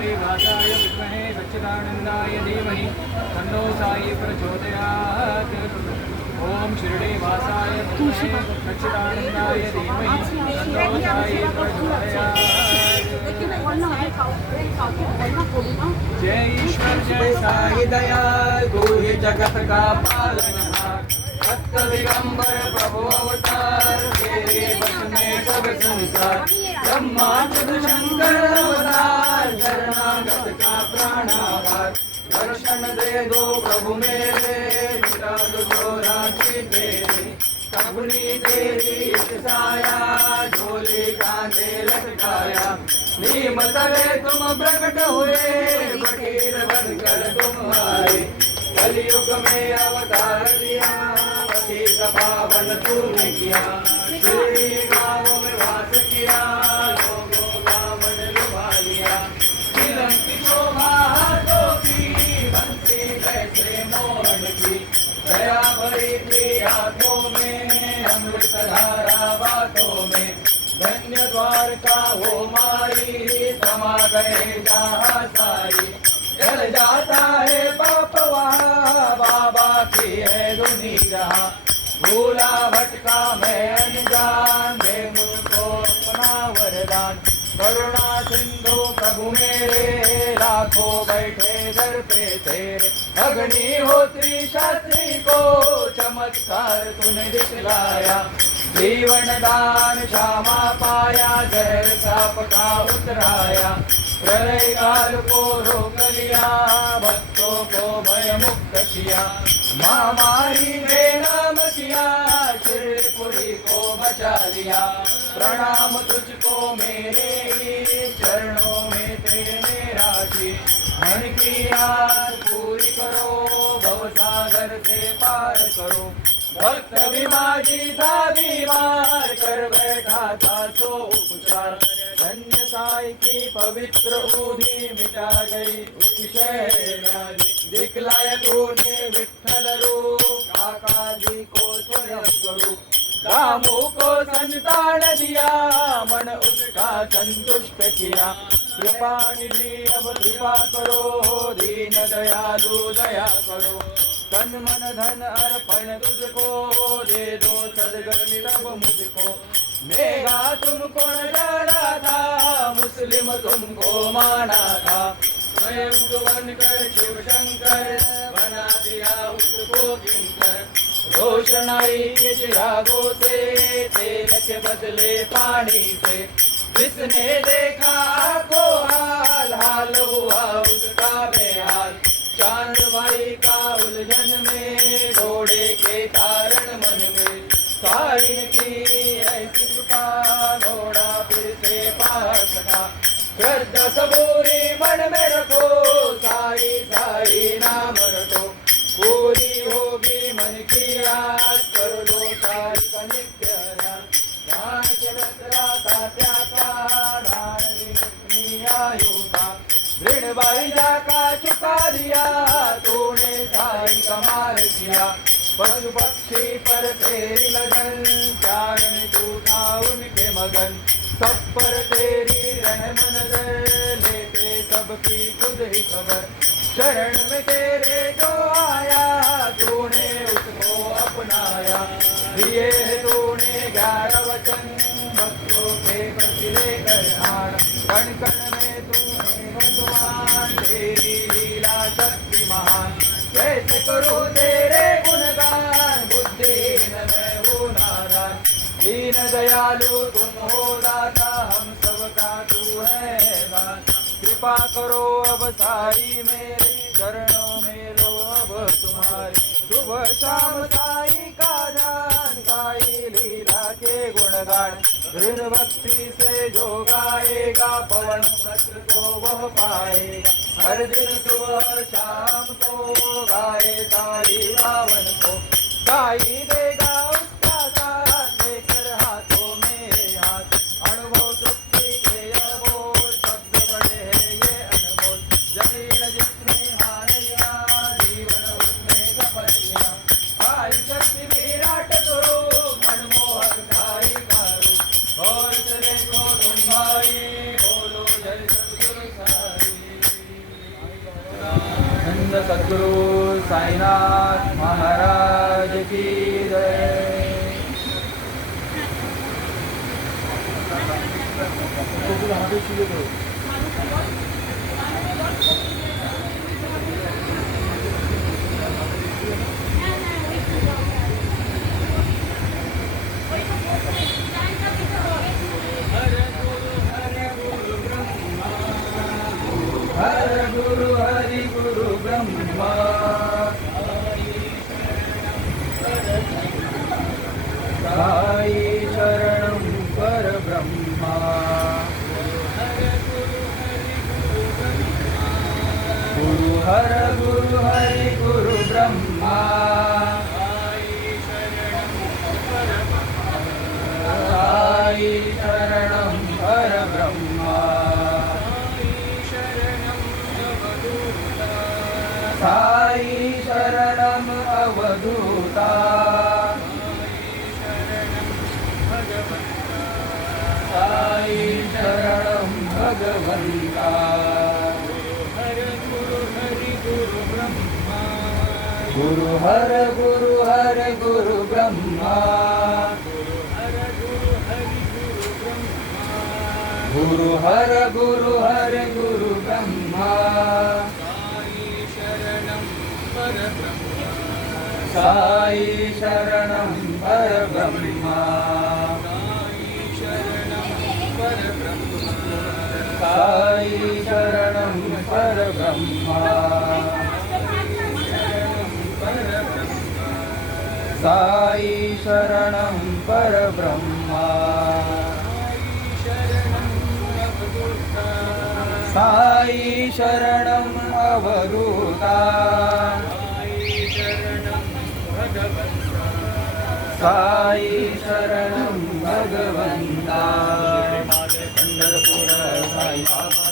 श्रीनिवासाय विद्महे सच्चिदानन्दाय धीमहि तन्नो साई प्रचोदयात्। ओम श्रीनिवासाय विद्महे सच्चिदानन्दाय धीमहि तन्नो साई प्रचोदयात्। जय ईश्वर जय साई दयाल गुरु जगत का पालनहार भक्त दिगंबर प्रभु अवतार तेरे बस में सब संसार ब्रह्मा शिव शंकर अवतार शरणागत का प्राणावार दर्शन दे दो प्रभु मेरे मिटा दो राशि तेरे कबुनी तेरी साया झोली कांधे लटकाया नीम तले तुम प्रकट हुए फकीर बनकर तुम आए कलयुग में अवतार लिया पतित पावन तूने किया शिरडी गाँव में वास किया लोगों का मन लुभा लिया फिल्म की शोभा हाथों की बंसी कैसे मोहन की दया भरी थी आंखों में अमृत धारा बातों में धन्य द्वारका वो माई समा गए जहाँ साई जल जाता है पाप वहाँ बाबा की है दुनिया भूला भटका मैं अनजान दे मुझको अपना वरदान करुणा सिंधु प्रभु मेरे लाखों बैठे दर पे तेरे अग्निहोत्री शास्त्री को चमत्कार तूने दिखलाया जीवन दान क्षमा पाया जहर साप का उतराया प्रलय काल को रोक लिया भक्तों को भय मुक्त किया महामारी ने नाम किया शिवपुरी को बचा लिया प्रणाम तुझको मेरे चरणों में तेरे राजी मन की आस पूरी करो भवसागर से पार करो भक्त विमाजी था बीमार कर बैठा था सो उपचार धन्य साई की पवित्र ऊधी मिटा गई उसकी शहर दिखलाया तूने विठ्ठल रूप काका जी को स्वयं स्वरूप कामों को संतान दिया मन उसका संतुष्ट किया कृपा निधि अब कृपा करो दीन दयालु दया करो तन मन धन अर्पण तुझको दे दो सदगति तब मुझको मेघा तुमको न जाना था मुस्लिम तुमको माना था स्वयं तो बनकर शिव शंकर बना दिया उसको किंकर रोशनाई के चिरागों से तेल के बदले पानी से जिसने देखा को हाल हाल हुआ उसका बेहाल चांद भाई का उलझन में घोड़े के कारण मन में साइन की ऐसी कृपा घोड़ा फिर से पा सका श्रद्धा सबूरी मन में रखो साई साई नाम रखो पूरी होगी मन की आस कर लो साई का नित्य दान चलता त्यागा दान आयु का ऋण बाईजा का चुका दिया तूने साई कमाल किया पशु पक्षी पर तेरी लगन चारण तू था उनके मगन सब पर तेरी रहम नजर लेते सबकी खुद ही खबर शरण में तेरे जो आया तूने उसको अपनाया दिए तूने 11 वचन भक्तों के प्रति लेकर आना कण कण में तूने भगवान तेरी लीला शक्ति महान कैसे करो तेरे गुणगान बुद्धिहीन मैं हूँ नारायण दीन दयालु तुम हो दाता हम सबका तू है दाता कृपा करो अब साई मेरे चरणों में लो अब तुम्हारे सुबह शाम साई का ध्यान साई लीला के गुणगान दृढ़ भक्ति से जो गाएगा पवन पत्र को वह पाएगा हर दिन सुबह शाम को गाए साई पावन को साई देगा उसका साथ लेकर हाथों में हाथ अनुभव तृप्ति के अनमोल शब्द बड़े हैं ये अनमोल जमीन जिसने हारिया जीवन उसने सफल किया आई शक्ति विराट स्वरूप मनमोहक साई का रूप और चले को तुम भाई बोलो जय सद्गुरु साई। आनंद सद्गुरु साईनाथ महाराज की जय. हर गुरु हरि गुरु ब्रह्मा साई शरणं परब्रह्मा. गुरु हर गुरु हरि गुरु ब्रह्मा साई शरणं परब्रह्मा. साई शरणं अवधूता साई शरणं भगवंता. गुरु हर गुरु हर गुरु ब्रह्मा गुरु हर गुरु हर गुरु ब्रह्मा साई शरणं परब्रह्मा. साई शरणं परब्रह्मा. साई शरणं परब्रह्मा. साई शरणं अवधूता साई शरणं भगवंता. पंढरपूर साई बाबा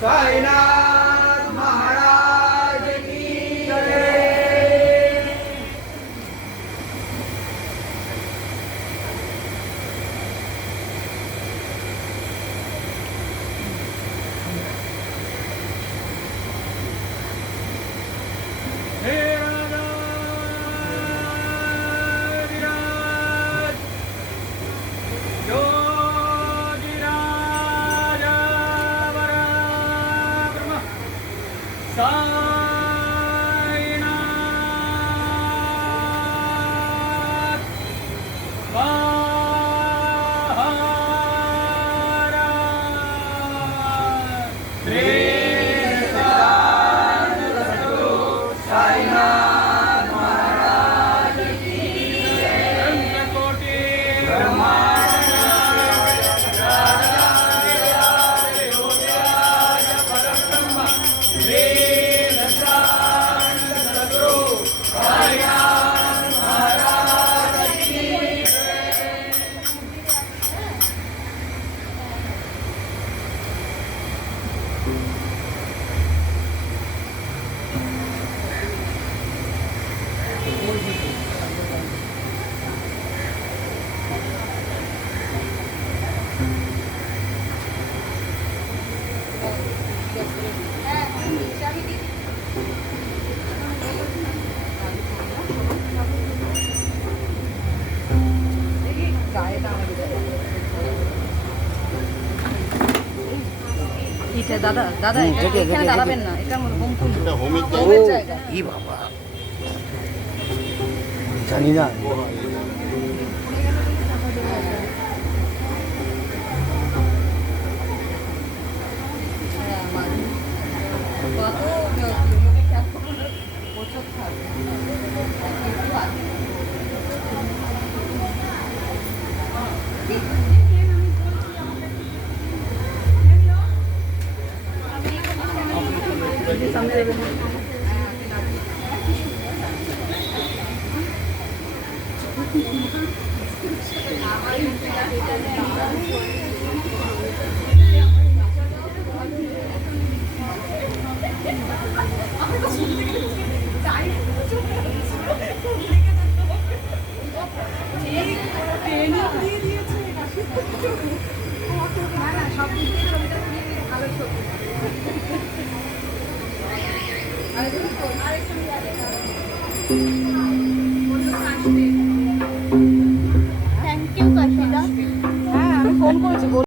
साईनाथ महाराज की जय. এটা দাদা দাদা এখানে দাঁড়াবেন না, এটা হোমের জায়গা। কি বাবা জানি না। আরেকটা